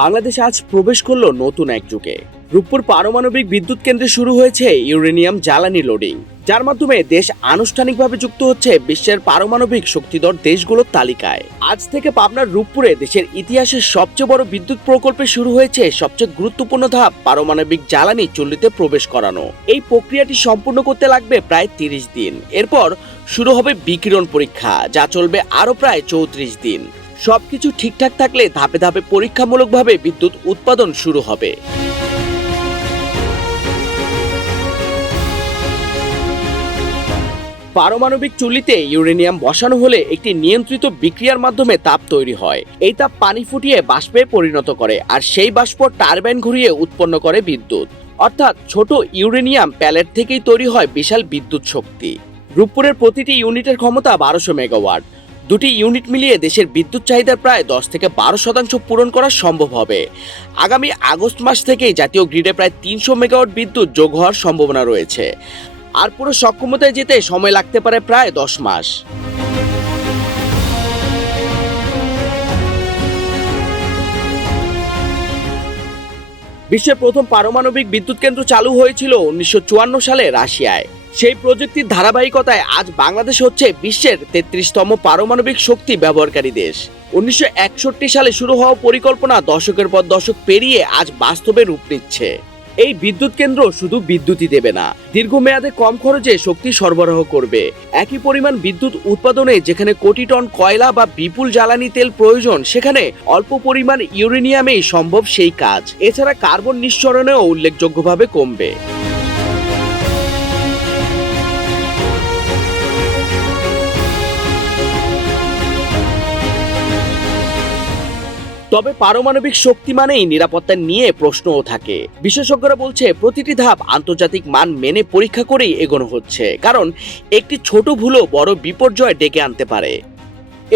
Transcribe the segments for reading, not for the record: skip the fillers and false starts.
বাংলাদেশ আজ প্রবেশ করলো নতুন এক যুগে। রূপপুর পারমাণবিক বিদ্যুৎ কেন্দ্রে শুরু হয়েছে ইউরেনিয়াম জ্বালানি লোডিং, যার মাধ্যমে দেশ আনুষ্ঠানিকভাবে যুক্ত হচ্ছে বিশ্বের পারমাণবিক শক্তিধর দেশগুলোর তালিকায়। আজ থেকে পাবনার রূপপুরে দেশের ইতিহাসের সবচেয়ে বড় বিদ্যুৎ প্রকল্পে শুরু হয়েছে সবচেয়ে গুরুত্বপূর্ণ ধাপ, পারমাণবিক জ্বালানি চুল্লিতে প্রবেশ করানো। এই প্রক্রিয়াটি সম্পূর্ণ করতে লাগবে প্রায় 30 দিন। এরপর শুরু হবে বিকিরণ পরীক্ষা, যা চলবে আরো প্রায় 34 দিন। সবকিছু ঠিকঠাক থাকলে ধাপে ধাপে পরীক্ষামূলকভাবে বিদ্যুৎ উৎপাদন শুরু হবে। পারমাণবিক চুল্লিতে ইউরেনিয়াম বসানো হলে একটি নিয়ন্ত্রিত বিক্রিয়ার মাধ্যমে তাপ তৈরি হয়। এই তাপ পানি ফুটিয়ে বাষ্পে পরিণত করে, আর সেই বাষ্প টারবাইন ঘুরিয়ে উৎপন্ন করে বিদ্যুৎ। অর্থাৎ ছোট ইউরেনিয়াম প্যালেট থেকেই তৈরি হয় বিশাল বিদ্যুৎ শক্তি। রূপপুরের প্রতিটি ইউনিটের ক্ষমতা 1200 মেগাওয়াট। দুটি ইউনিট মিলিয়ে দেশের বিদ্যুৎ চাহিদার প্রায় 10 থেকে 12% পূরণ করা সম্ভব হবে। আগামী আগস্ট মাস থেকেই জাতীয় গ্রিডে প্রায় 300 মেগাওয়াট বিদ্যুৎ যোগ হওয়ার সম্ভাবনা রয়েছে। আর পুরো সক্ষমতায় যেতে সময় লাগতে পারে প্রায় 10 মাস। বিশ্বের প্রথম পারমাণবিক বিদ্যুৎ কেন্দ্র চালু হয়েছিল 1954 সালে রাশিয়ায়। সেই প্রযুক্তির ধারাবাহিকতায় আজ বাংলাদেশ হচ্ছে বিশ্বের 33তম পারমাণবিক শক্তি ব্যবহারকারী দেশ। 1961 সালে শুরু হওয়া পরিকল্পনা দশকের পর দশক পেরিয়ে আজ বাস্তবে রূপ নিচ্ছে। এই বিদ্যুৎ কেন্দ্র শুধু বিদ্যুৎই দেবে না, দীর্ঘমেয়াদে কম খরচে শক্তি সরবরাহ করবে। একই পরিমাণ বিদ্যুৎ উৎপাদনে যেখানে কোটি টন কয়লা বা বিপুল জ্বালানি তেল প্রয়োজন, সেখানে অল্প পরিমাণ ইউরেনিয়ামেই সম্ভব সেই কাজ। এছাড়া কার্বন নিঃসরণেও উল্লেখযোগ্যভাবে কমবে। তবে পারমাণবিক শক্তি মানেই নিরাপত্তা নিয়ে প্রশ্নও থাকে। বিশেষজ্ঞরা বলছে প্রতিটি ধাপ আন্তর্জাতিক মান মেনে পরীক্ষা করেই এগোনো হচ্ছে, কারণ একটি ছোট ভুলও বড় বিপর্যয় ডেকে আনতে পারে।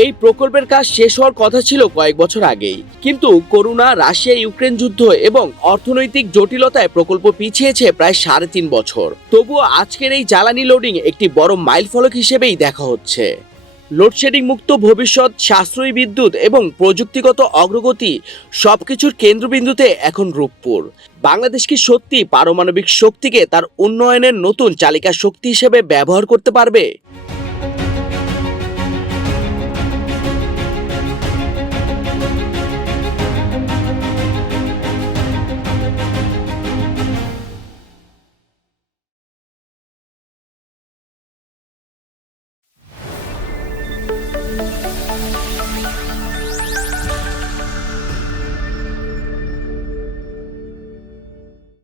এই প্রকল্পের কাজ শেষ হওয়ার কথা ছিল কয়েক বছর আগেই, কিন্তু করোনা, রাশিয়া ইউক্রেন যুদ্ধ এবং অর্থনৈতিক জটিলতায় প্রকল্প পিছিয়েছে প্রায় 3.5 বছর। তবুও আজকের এই জ্বালানি লোডিং একটি বড় মাইলফলক হিসেবেই দেখা হচ্ছে। লোডশেডিং মুক্ত ভবিষ্যৎ, সাশ্রয়ী বিদ্যুৎ এবং প্রযুক্তিগত অগ্রগতি সবকিছুর কেন্দ্রবিন্দুতে এখন রূপপুর। বাংলাদেশ কি সত্যি পারমাণবিক শক্তিকে তার উন্নয়নের নতুন চালিকা শক্তি হিসেবে ব্যবহার করতে পারবে?